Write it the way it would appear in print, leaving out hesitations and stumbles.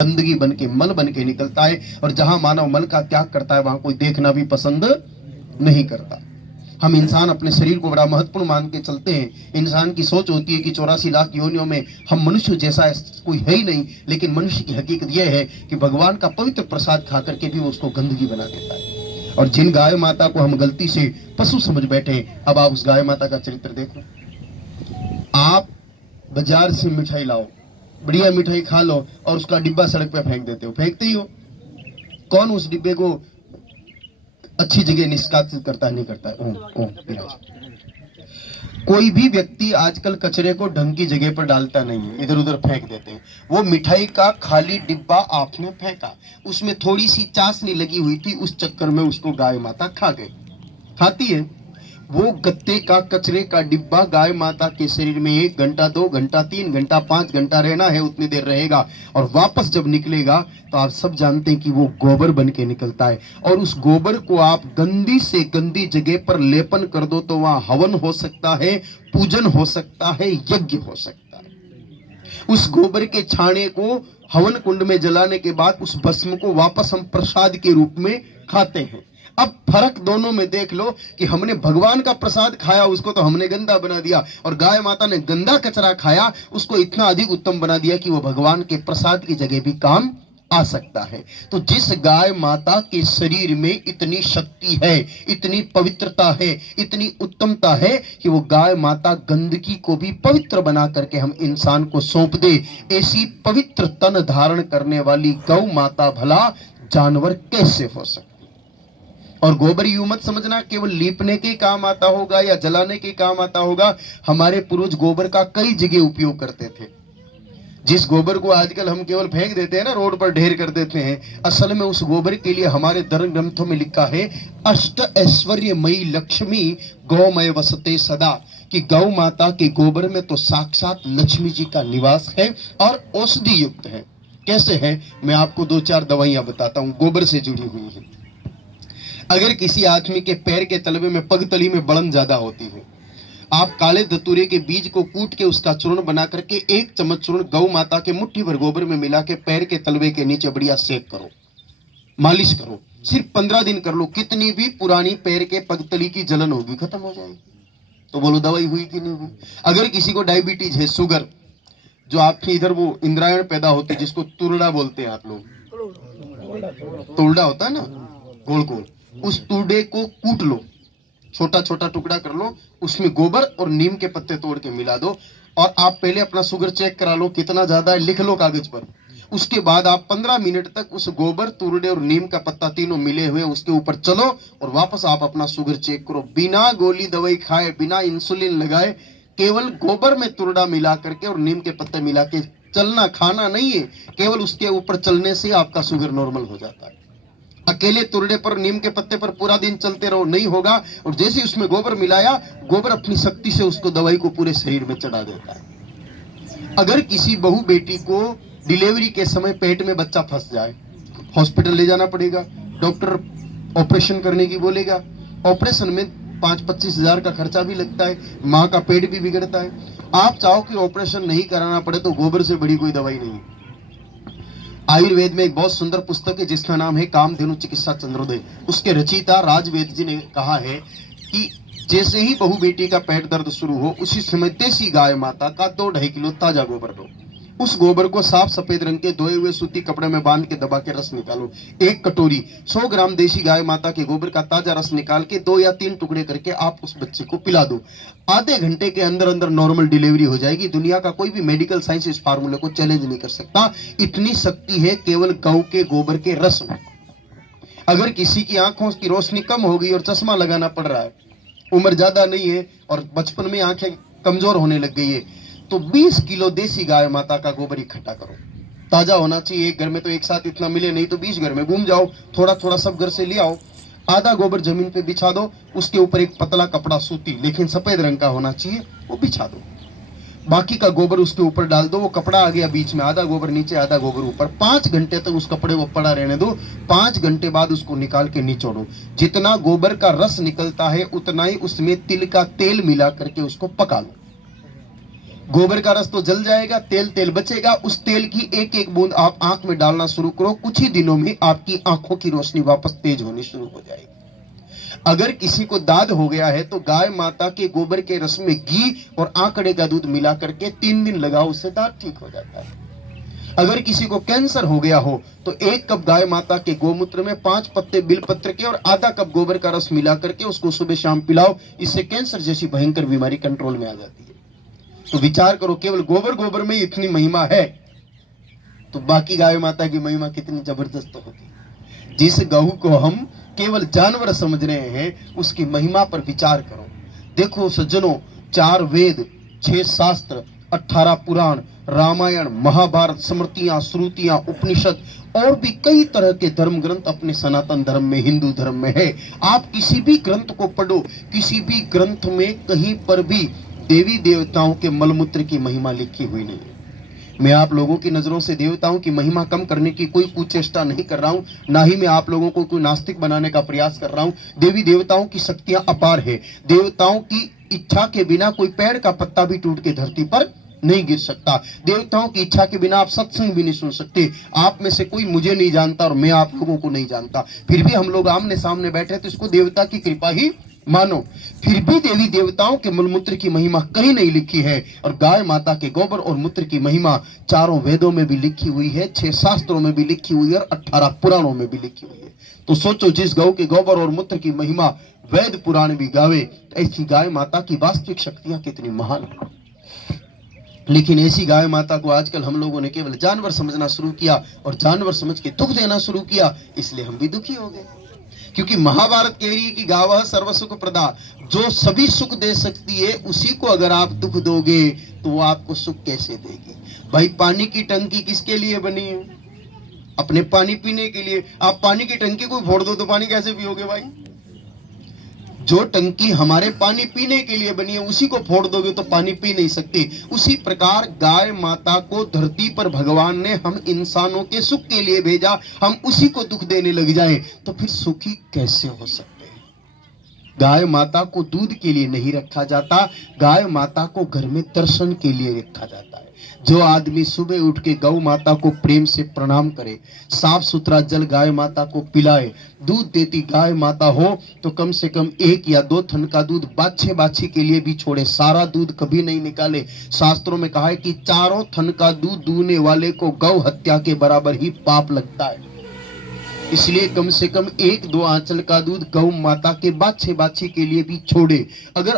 गंदगी बन के मल बन के निकलता है। और जहां मानव मल का त्याग करता है वहां कोई देखना भी पसंद नहीं करता। हम इंसान अपने शरीर को बड़ा महत्वपूर्ण मान के चलते हैं। इंसान की सोच होती है कि 84 लाख योनियों में हम मनुष्य जैसा कोई है ही नहीं, लेकिन मनुष्य की हकीकत यह है कि भगवान का पवित्र प्रसाद खा करके भी वो उसको गंदगी बना देता है। और जिन गाय माता को हम गलती से पशु समझ बैठे, अब आप उस गाय माता का चरित्र देखो। आप बाजार से मिठाई लाओ, बढ़िया मिठाई खा लो और उसका डिब्बा सड़क पे फेंक देते हो, फेंकते ही हो। कौन उस डिब्बे को अच्छी जगह निष्कासित करता है? नहीं करता है। कोई भी व्यक्ति आजकल कचरे को ढंग की जगह पर डालता नहीं है, इधर उधर फेंक देते हैं। वो मिठाई का खाली डिब्बा आपने फेंका, उसमें थोड़ी सी चाशनी लगी हुई थी, उस चक्कर में उसको गाय माता खा गई, खाती है। वो गत्ते का कचरे का डिब्बा गाय माता के शरीर में 1 घंटा 2 घंटा 3 घंटा 5 घंटा रहना है, उतनी देर रहेगा। और वापस जब निकलेगा तो आप सब जानते हैं कि वो गोबर बन के निकलता है। और उस गोबर को आप गंदी से गंदी जगह पर लेपन कर दो तो वहां हवन हो सकता है, पूजन हो सकता है, यज्ञ हो सकता है। उस गोबर के छाने को हवन कुंड में जलाने के बाद उस भस्म को वापस हम प्रसाद के रूप में खाते हैं। अब फर्क दोनों में देख लो कि हमने भगवान का प्रसाद खाया, उसको तो हमने गंदा बना दिया, और गाय माता ने गंदा कचरा खाया, उसको इतना अधिक उत्तम बना दिया कि वो भगवान के प्रसाद की जगह भी काम आ सकता है। तो जिस गाय माता के शरीर में इतनी शक्ति है, इतनी पवित्रता है, इतनी उत्तमता है कि वो गाय माता गंदगी को भी पवित्र बना करके हम इंसान को सौंप दे, ऐसी पवित्र तन धारण करने वाली गौ माता भला जानवर कैसे हो सकती? और गोबर यूं मत समझना केवल लीपने के काम आता होगा या जलाने के काम आता होगा। हमारे पूर्वज गोबर का कई जगह उपयोग करते थे। जिस गोबर को आजकल हम केवल फेंक देते हैं ना, रोड पर ढेर कर देते हैं, असल में उस गोबर के लिए हमारे धर्म ग्रंथों में लिखा है, अष्ट ऐश्वर्यमयी लक्ष्मी गौमय वसते सदा, कि गौ माता के गोबर में तो साक्षात लक्ष्मी जी का निवास है और औषधि युक्त है। कैसे है, मैं आपको 2-4 दवाइयां बताता हूं, गोबर से जुड़ी हुई है। अगर किसी आदमी के पैर के तलवे में, पगतली में बढ़न ज्यादा होती है, आप काले धतूरे के बीज को कूट के उसका चूर्ण बना करके 1 चम्मच चूर्ण गौ माता के मुट्ठी भर गोबर में मिला के पैर के तलवे के नीचे बढ़िया सेक करो, मालिश करो, सिर्फ 15 दिन कर लो। कितनी भी पुरानी पैर के पगतली की जलन होगी खत्म हो जाएगी। तो बोलो दवाई हुई कि नहीं हुई? अगर किसी को डायबिटीज है, शुगर, जो आपके इधर वो इंद्रायण पैदा होती है जिसको तुरड़ा बोलते हैं आप लोग, तुरड़ा होता है ना, गोल गोल, उस तुरड़े को कूट लो, छोटा छोटा टुकड़ा कर लो, उसमें गोबर और नीम के पत्ते तोड़ के मिला दो, और आप पहले अपना शुगर चेक करा लो कितना ज्यादा है, लिख लो कागज पर। उसके बाद आप 15 मिनट तक उस गोबर, तुरड़े और नीम का पत्ता तीनों मिले हुए उसके ऊपर चलो, और वापस आप अपना शुगर चेक करो, बिना गोली दवाई खाए, बिना इंसुलिन लगाए, केवल गोबर में तुरड़ा मिला करके और नीम के पत्ते मिला के चलना, खाना नहीं है, केवल उसके ऊपर चलने से आपका शुगर नॉर्मल हो जाता है। अकेले तुरड़े पर, नीम के पत्ते पर पूरा दिन चलते रहो, नहीं होगा। और जैसे उसमें गोबर मिलाया, गोबर अपनी शक्ति से उसको दवाई को पूरे शरीर में चढ़ा देता है। अगर किसी बहू बेटी को डिलीवरी के समय पेट में बच्चा फंस जाए, हॉस्पिटल ले जाना पड़ेगा, डॉक्टर ऑपरेशन करने की बोलेगा, ऑपरेशन में 5-25 हजार का खर्चा भी लगता है, माँ का पेट भी बिगड़ता है। आप चाहो कि ऑपरेशन नहीं कराना पड़े तो गोबर से बड़ी कोई दवाई नहीं। आयुर्वेद में एक बहुत सुंदर पुस्तक है जिसका नाम है कामधेनु चिकित्सा चंद्रोदय। उसके रचयिता राजवेद जी ने कहा है कि जैसे ही बहू बेटी का पेट दर्द शुरू हो, उसी समय देसी गाय माता का 2-2.5 किलो ताजा गोबर लो। उस गोबर को साफ सफेद रंग के धोए हुए सूती कपड़े में बांध के दबा के रस निकालो। 1 कटोरी 100 ग्राम देसी गाय माता के गोबर का ताजा रस निकाल के 2 या 3 टुकड़े करके आप उस बच्चे को पिला दो। आधे घंटे के अंदर अंदर नॉर्मल डिलीवरी हो जाएगी। दुनिया का कोई भी मेडिकल साइंस इस फार्मूले को चैलेंज नहीं कर सकता। इतनी शक्ति है केवल गौ के गोबर के रस में। अगर किसी की आंखों की रोशनी कम हो गई और चश्मा लगाना पड़ रहा है, उम्र ज्यादा नहीं है और बचपन में आंखें कमजोर होने लग गई है, तो 20 किलो देसी गाय माता का गोबर इकट्ठा करो। ताजा होना चाहिए, एक घर में तो एक साथ इतना मिले नहीं, तो 20 घर में घूम जाओ, थोड़ा थोड़ा सब घर से ले आओ। आधा गोबर जमीन पे बिछा दो, उसके ऊपर एक पतला कपड़ा सूती लेकिन सफेद रंग का होना चाहिए, वो बिछा दो। बाकी का गोबर उसके ऊपर डाल दो। वो कपड़ा आ गया बीच में, आधा गोबर नीचे आधा गोबर ऊपर। 5 घंटे तक उस कपड़े को पड़ा रहने दो। 5 घंटे बाद उसको निकाल के निचोड़ो। जितना गोबर का रस निकलता है उतना ही उसमें तिल का तेल मिला करके उसको पका लो। गोबर का रस तो जल जाएगा, तेल तेल बचेगा। उस तेल की एक एक बूंद आप आंख में डालना शुरू करो, कुछ ही दिनों में आपकी आंखों की रोशनी वापस तेज होनी शुरू हो जाएगी। अगर किसी को दाद हो गया है तो गाय माता के गोबर के रस में घी और आंकड़े का दूध मिला करके 3 दिन लगाओ, उससे दाद ठीक हो जाता है। अगर किसी को कैंसर हो गया हो तो 1 कप गाय माता के गोमूत्र में 5 पत्ते बिलपत्र के और आधा कप गोबर का रस मिला करके उसको सुबह शाम पिलाओ, इससे कैंसर जैसी भयंकर बीमारी कंट्रोल में आ जाती है। तो विचार करो, केवल गोबर गोबर में इतनी महिमा है तो बाकी गाय माता की महिमा कितनी जबरदस्त होगी। जिस गऊ को हम केवल जानवर समझ रहे हैं उसकी महिमा पर विचार करो। देखो सज्जनों, 4 वेद, 6 शास्त्र, 18 पुराण, रामायण, महाभारत, स्मृतियां, श्रुतियां, उपनिषद और भी कई तरह के धर्म ग्रंथ अपने सनातन धर्म में, हिंदू धर्म में है। आप किसी भी ग्रंथ को पढ़ो, किसी भी ग्रंथ में कहीं पर भी देवी देवताओं के मलमूत्र की महिमा लिखी हुई नहीं है। मैं आप लोगों की नजरों से देवताओं की महिमा कम करने की कोई कुचेष्टा नहीं कर रहा हूं, ना ही मैं आप लोगों को कोई नास्तिक बनाने का प्रयास कर रहा हूं। देवी देवताओं की शक्तियां अपार है। देवताओं की इच्छा के बिना कोई पेड़ का पत्ता भी टूट के धरती पर नहीं गिर सकता। देवताओं की इच्छा के बिना आप सत्संग भी नहीं सुन सकते। आप में से कोई मुझे नहीं जानता और मैं आप लोगों को नहीं जानता, फिर भी हम लोग आमने सामने बैठे तो इसको देवता की कृपा ही मानो। फिर भी देवी देवताओं के मूलमूत्र की महिमा कहीं नहीं लिखी है, और गाय माता के गोबर और मूत्र की महिमा 4 वेदों में भी लिखी हुई है, 6 शास्त्रों में भी लिखी हुई है और 18 पुराणों में भी लिखी हुई है। तो सोचो, जिस गौ के गोबर और मूत्र की महिमा वेद पुराण भी गावे, ऐसी गाय माता की वास्तविक शक्तियां कितनी महान है। लेकिन ऐसी गाय माता को आजकल हम लोगों ने केवल जानवर समझना शुरू किया और जानवर समझ के दुख देना शुरू किया, इसलिए हम भी दुखी हो गए। क्योंकि महाभारत कह रही है कि गावः सर्व सुख प्रदा, जो सभी सुख दे सकती है उसी को अगर आप दुख दोगे तो वो आपको सुख कैसे देगी। भाई, पानी की टंकी किसके लिए बनी है? अपने पानी पीने के लिए। आप पानी की टंकी को फोड़ दो तो पानी कैसे पियोगे भाई? जो टंकी हमारे पानी पीने के लिए बनी है उसी को फोड़ दोगे तो पानी पी नहीं सकते। उसी प्रकार गाय माता को धरती पर भगवान ने हम इंसानों के सुख के लिए भेजा, हम उसी को दुख देने लग जाए तो फिर सुखी कैसे हो सकते हैं। गाय माता को दूध के लिए नहीं रखा जाता, गाय माता को घर में दर्शन के लिए रखा जाता है। जो आदमी सुबह उठ के गौ माता को प्रेम से प्रणाम करे, साफ सुथरा जल गाय माता को पिलाए, दूध देती गाय माता हो तो कम से कम 1 या 2 थन का दूध बाछे बाछी के लिए भी छोड़े, सारा दूध कभी नहीं निकाले। शास्त्रों में कहा है कि 4 थन का दूध दूहने वाले को गौ हत्या के बराबर ही पाप लगता है। इसलिए कम से कम 1-2 आंचल का दूध गौ माता के बाछे बाछी के लिए भी छोड़े। अगर